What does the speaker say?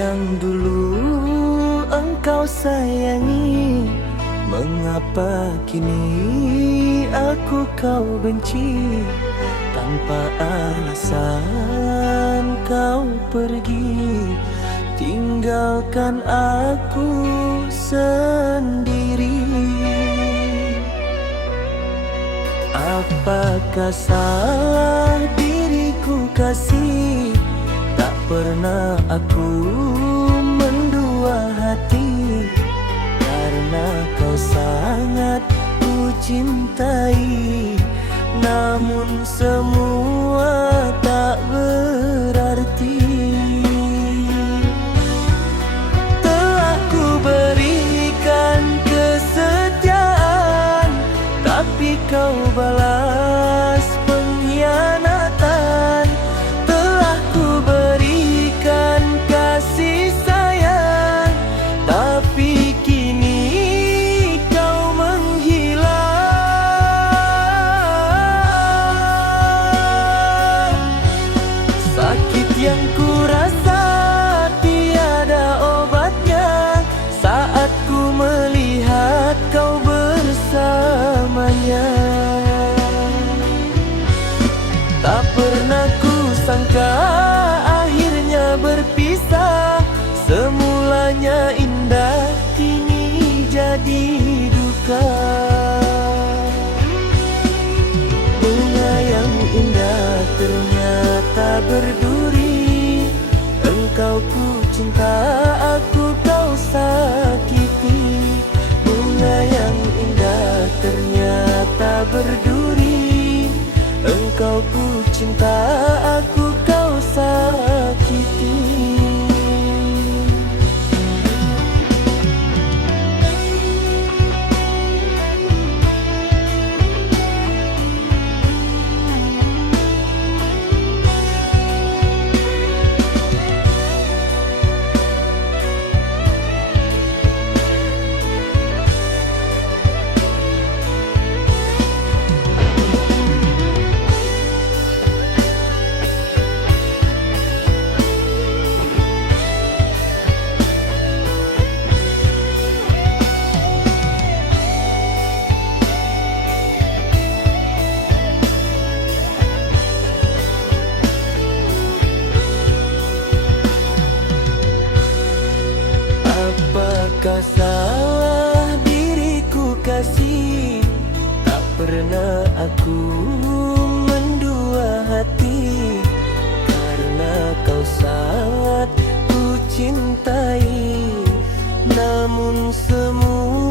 yang dulu engkau sayangi, mengapa kini aku kau benci? Tanpa alasan kau pergi, tinggalkan aku sendiri. Apakah salah diriku kasih? Tak pernah aku mendua hati, karena kau sangat ku cintai. Namun semua tak berarti. Telah ku berikan kesetiaan, tapi kau balas pengkhianatan. Telah ku berikan kasih sayang, tapi kini kau menghilang. Sakit yang ku rasa tiada obatnya saat ku melihat kau bersamanya. Tak pernah ku sangka akhirnya berpisah. Semulanya indah, kini jadi duka. Bunga yang indah ternyata berduri. Engkau ku cinta, aku kau sakiti. Bunga yang indah ternyata berduri. Engkau ku cinta, aku kau sakiti. Apakah salah diriku kasih? Tak pernah aku mendua hati, karena kau sangat ku cintai. Namun semua